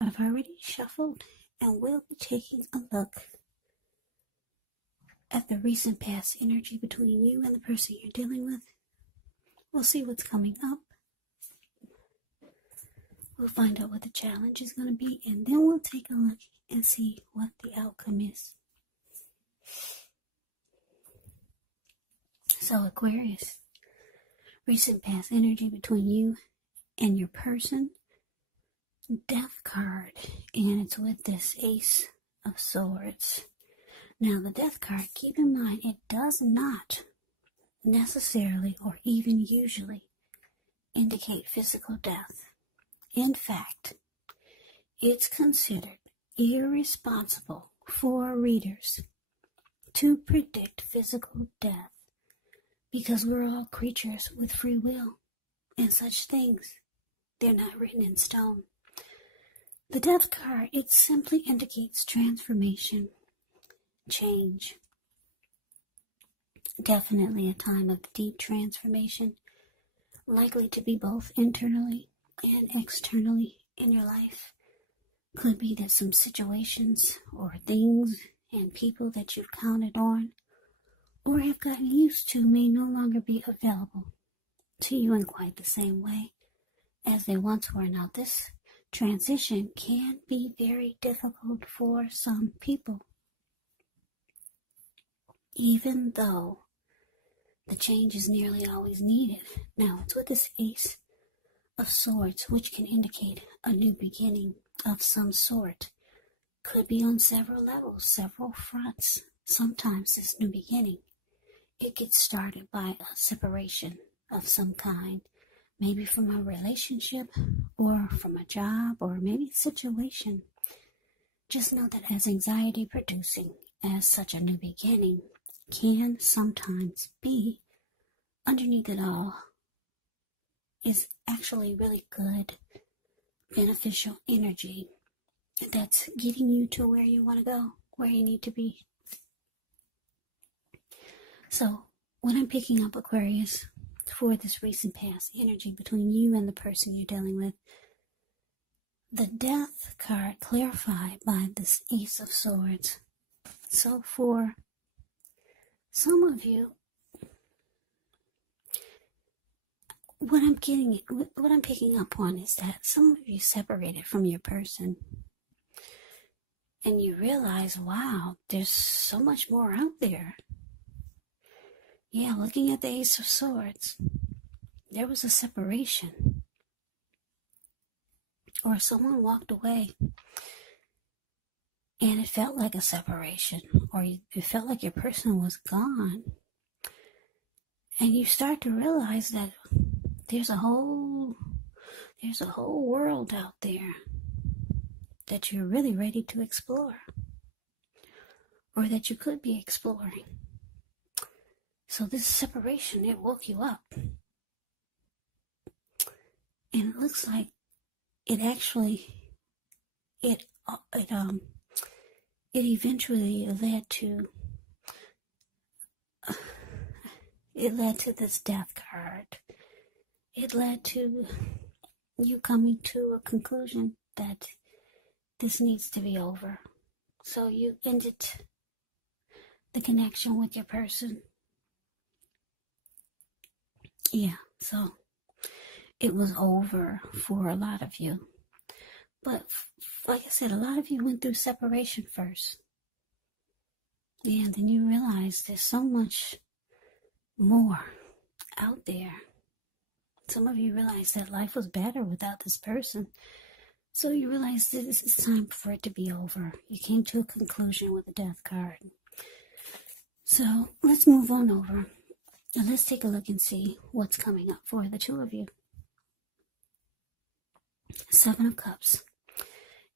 I've already shuffled and we'll be taking a look at the recent past energy between you and the person you're dealing with. We'll see what's coming up. We'll find out what the challenge is going to be, and then we'll take a look and see what the outcome is. So Aquarius, recent past energy between you and your person. Death card, and it's with this Ace of Swords. Now the Death card, keep in mind, it does not necessarily or even usually indicate physical death. In fact, it's considered irresponsible for readers to predict physical death because we're all creatures with free will, and such things, they're not written in stone. The Death card, it simply indicates transformation, change. Definitely a time of deep transformation, likely to be both internally and externally in your life. Could be that some situations or things and people that you've counted on or have gotten used to may no longer be available to you in quite the same way as they once were. Now this transition can be very difficult for some people, even though the change is nearly always needed. Now, it's with this Ace of Swords, which can indicate a new beginning of some sort. Could be on several levels, several fronts. Sometimes this new beginning, it gets started by a separation of some kind. Maybe from a relationship, or from a job, or maybe a situation. Just know that as anxiety producing as such a new beginning can sometimes be, underneath it all is actually really good, beneficial energy that's getting you to where you want to go, where you need to be. So, when I'm picking up Aquarius, for this recent past energy between you and the person you're dealing with, the Death card clarified by this Ace of Swords. So for some of you, what I'm picking up on is that some of you separated from your person and you realize, wow, there's so much more out there. Yeah, looking at the Ace of Swords, there was a separation. Or someone walked away and it felt like a separation. Or it felt like your person was gone. And you start to realize that there's a whole world out there that you're really ready to explore. Or that you could be exploring. So this separation, it woke you up. And it looks like it actually, it eventually led to this Death card. It led to you coming to a conclusion that this needs to be over. So you ended the connection with your person. Yeah, so it was over for a lot of you. But like I said, a lot of you went through separation first. And then you realize there's so much more out there. Some of you realize that life was better without this person. So you realize that this is time for it to be over. You came to a conclusion with the Death card. So let's move on over. And let's take a look and see what's coming up for the two of you. Seven of Cups.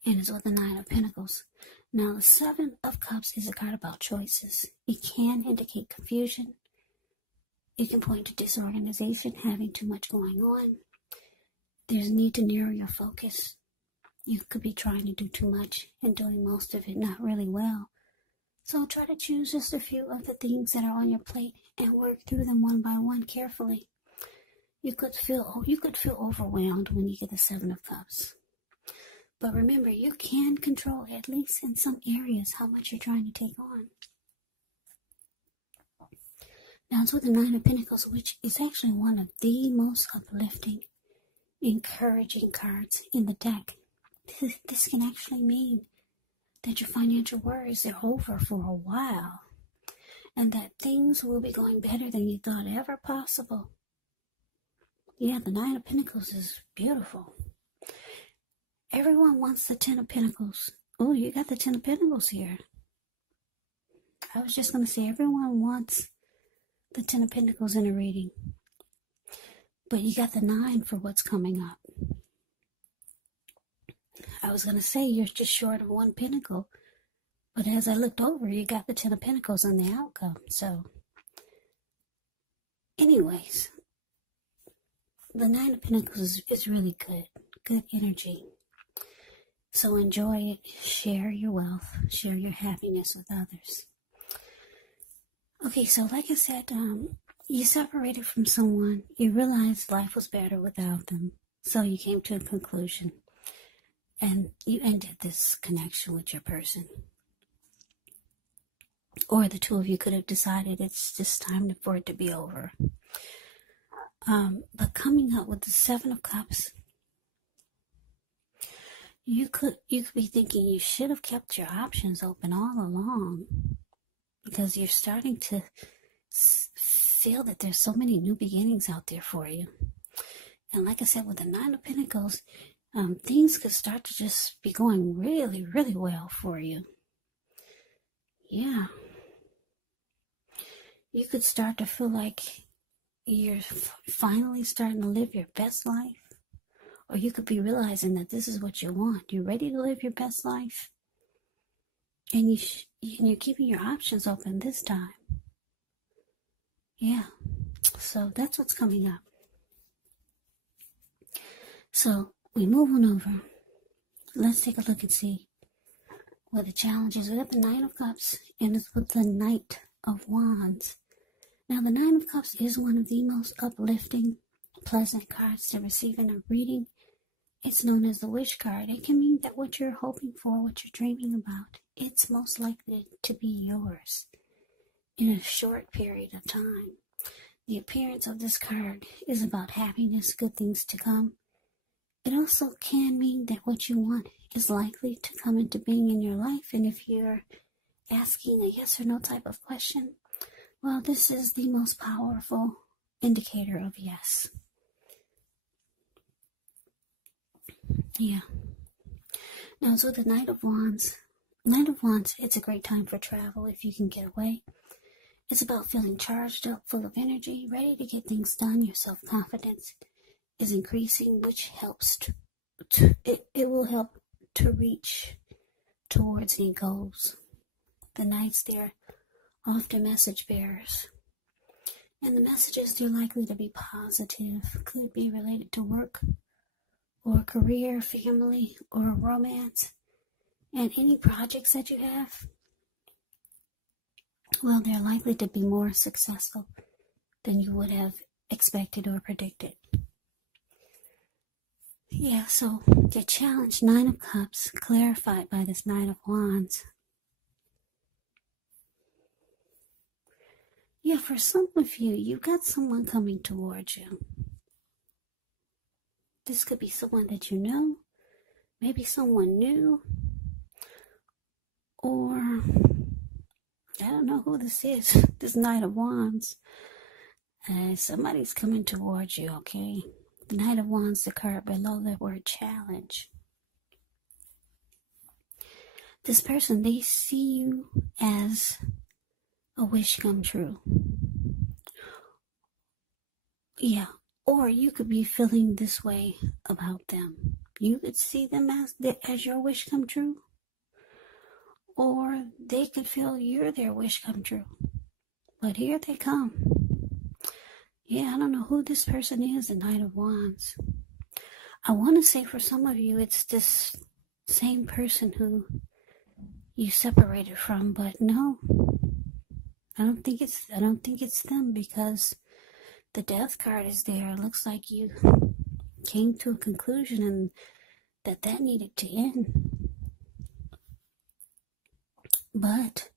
And it's with the Nine of Pentacles. Now, the Seven of Cups is a card about choices. It can indicate confusion. It can point to disorganization, having too much going on. There's a need to narrow your focus. You could be trying to do too much and doing most of it not really well. So try to choose just a few of the things that are on your plate and work through them one by one carefully. You could feel overwhelmed when you get the Seven of Cups. But remember, you can control, at least in some areas, how much you're trying to take on. Now it's with the Nine of Pentacles, which is actually one of the most uplifting, encouraging cards in the deck. This can actually mean that your financial worries are over for a while, and that things will be going better than you thought ever possible. Yeah, the Nine of Pentacles is beautiful. Everyone wants the Ten of Pentacles. Oh, you got the Ten of Pentacles here. I was just going to say, everyone wants the Ten of Pentacles in a reading. But you got the 9 for what's coming up. I was going to say, you're just short of 1 pentacle. But as I looked over, you got the Ten of Pentacles on the outcome. So, anyways, the Nine of Pentacles is really good. Good energy. So enjoy it. Share your wealth. Share your happiness with others. Okay, so like I said, you separated from someone. You realized life was better without them. So you came to a conclusion. And you ended this connection with your person. Or the two of you could have decided it's just time for it to be over. But coming up with the Seven of Cups, you could be thinking you should have kept your options open all along, because you're starting to feel that there's so many new beginnings out there for you. And like I said, with the Nine of Pentacles, things could start to just be going really, really well for you. Yeah. You could start to feel like you're finally starting to live your best life. Or you could be realizing that this is what you want. You're ready to live your best life. And you're keeping your options open this time. Yeah. So that's what's coming up. So we move on over. Let's take a look and see what the challenge is. We have the Nine of Cups, and it's with the Knight of Wands. Now, the Nine of Cups is one of the most uplifting, pleasant cards to receive in a reading. It's known as the Wish card. It can mean that what you're hoping for, what you're dreaming about, it's most likely to be yours in a short period of time. The appearance of this card is about happiness, good things to come. It also can mean that what you want is likely to come into being in your life. And if you're asking a yes or no type of question, well, this is the most powerful indicator of yes. Yeah. Now, so the Knight of Wands. Knight of Wands, it's a great time for travel if you can get away. It's about feeling charged up, full of energy, ready to get things done. Your self-confidence is increasing, which helps it will help to reach towards any goals. The Knights, they're often message bearers. And the messages, they're likely to be positive, could be related to work or career, family, or romance. And any projects that you have, well, they're likely to be more successful than you would have expected or predicted. Yeah, so the challenge, Nine of Cups, clarified by this Knight of Wands. Yeah, for some of you, you've got someone coming towards you. This could be someone that you know, maybe someone new, or I don't know who this is, this Knight of Wands. Somebody's coming towards you, okay? The Knight of Wands, the card below the word challenge. This person, they see you as a wish come true. Yeah, or you could be feeling this way about them. You could see them as your wish come true. Or they could feel you're their wish come true. But here they come. Yeah, I don't know who this person is, the Knight of Wands. I want to say for some of you, it's this same person who you separated from, but no. I don't think it's them, because the Death card is there. It looks like you came to a conclusion, and that needed to end. But,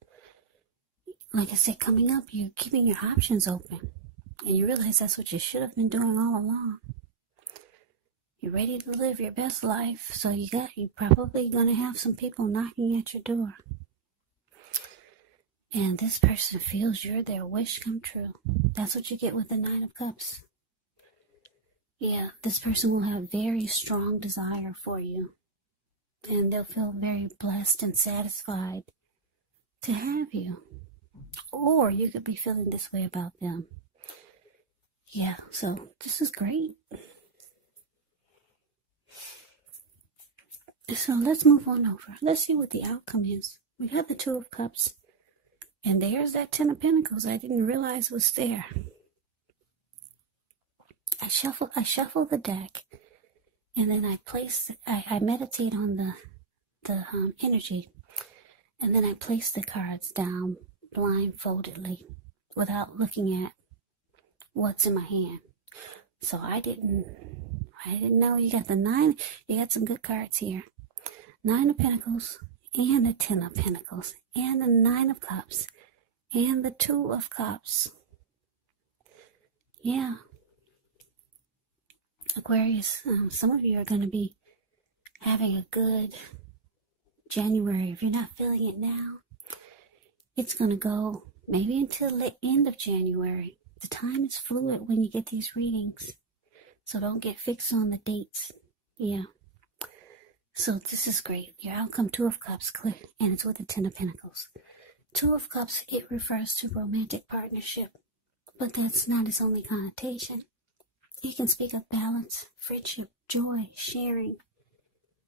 like I said, coming up, you're keeping your options open. And you realize that's what you should have been doing all along. You're ready to live your best life, so you're probably going to have some people knocking at your door. And this person feels you're their wish come true. That's what you get with the Nine of Cups. Yeah, this person will have very strong desire for you. And they'll feel very blessed and satisfied to have you. Or you could be feeling this way about them. Yeah, so this is great. So let's move on over. Let's see what the outcome is. We got the Two of Cups. And there's that Ten of Pentacles I didn't realize was there. I shuffle the deck. And then I meditate on the energy. And then I place the cards down blindfoldedly without looking at what's in my hand. So I didn't know. You got the 9, you got some good cards here. 9 of Pentacles and the 10 of Pentacles and the 9 of Cups and the 2 of Cups. Yeah. Aquarius, some of you are going to be having a good January. If you're not feeling it now, it's going to go maybe until the end of January. The time is fluid when you get these readings. So don't get fixed on the dates. Yeah. So this is great. Your outcome, 2 of Cups, clear, and it's with the 10 of Pentacles. 2 of Cups, it refers to romantic partnership. But that's not its only connotation. It can speak of balance, friendship, joy, sharing.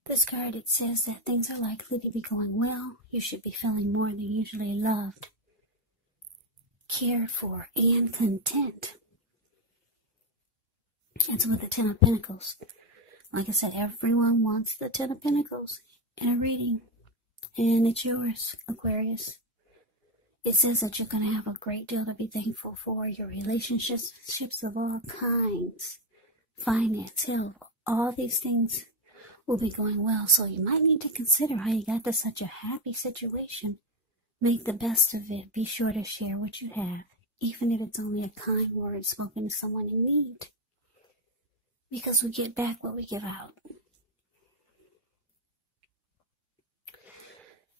This card, it says that things are likely to be going well. You should be feeling more than usually loved, cared for, and content. It's with the 10 of Pentacles. Like I said, everyone wants the 10 of Pentacles in a reading. And it's yours, Aquarius. It says that you're going to have a great deal to be thankful for. Your relationships of all kinds, finance, health, all these things will be going well. So you might need to consider how you got to such a happy situation. Make the best of it. Be sure to share what you have, even if it's only a kind word spoken to someone in need. Because we get back what we give out.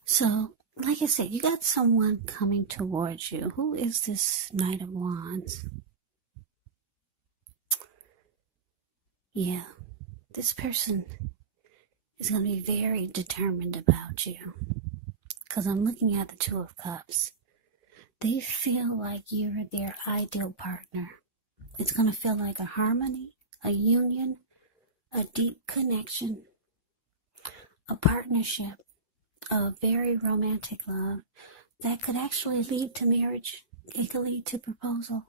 So, like I said, you got someone coming towards you. Who is this Knight of Wands? Yeah, this person is going to be very determined about you. Because I'm looking at the 2 of Cups. They feel like you're their ideal partner. It's going to feel like a harmony, a union, a deep connection, a partnership, a very romantic love that could actually lead to marriage. It could lead to proposal.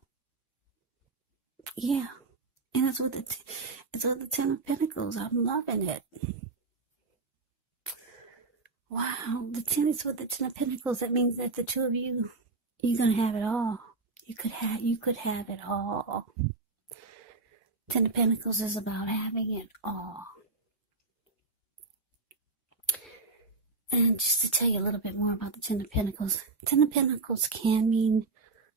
Yeah, and it's with the 10 of Pentacles. I'm loving it. Wow, the 10 is with the 10 of Pentacles. That means that the two of you, you're gonna have it all. You could have it all. 10 of Pentacles is about having it all. And just to tell you a little bit more about the 10 of Pentacles. 10 of Pentacles can mean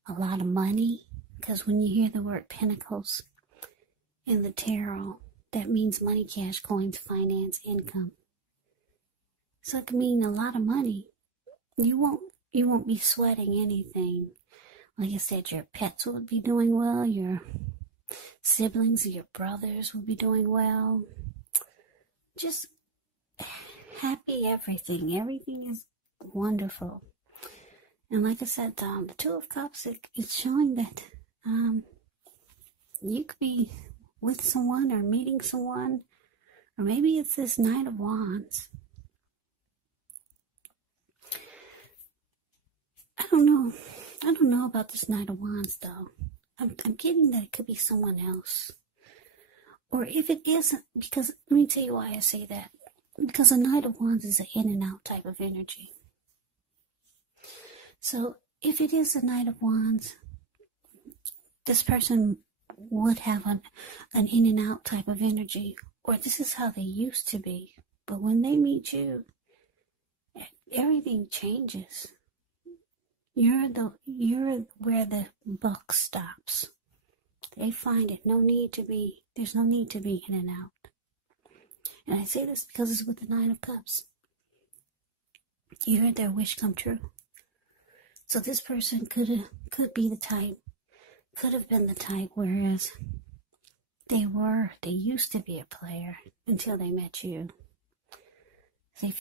a lot of money. Because when you hear the word Pentacles in the tarot, that means money, cash, coins, finance, income. So it can mean a lot of money. You won't be sweating anything. Like I said, your pets will be doing well. Your siblings, your brothers will be doing well. Just happy everything. Everything is wonderful. And like I said, the 2 of Cups, it's showing that you could be with someone or meeting someone. Or maybe it's this Knight of Wands. I don't know about this Knight of Wands, though. I'm getting that it could be someone else. Or if it isn't, because, let me tell you why I say that. Because a Knight of Wands is an in and out type of energy. So, if it is a Knight of Wands, this person would have an in and out type of energy. Or this is how they used to be. But when they meet you, everything changes. You're where the buck stops. They find it there's no need to be in and out. And I say this because it's with the Nine of Cups. You heard their wish come true. So this person could be the type, could have been the type, whereas they used to be a player until they met you.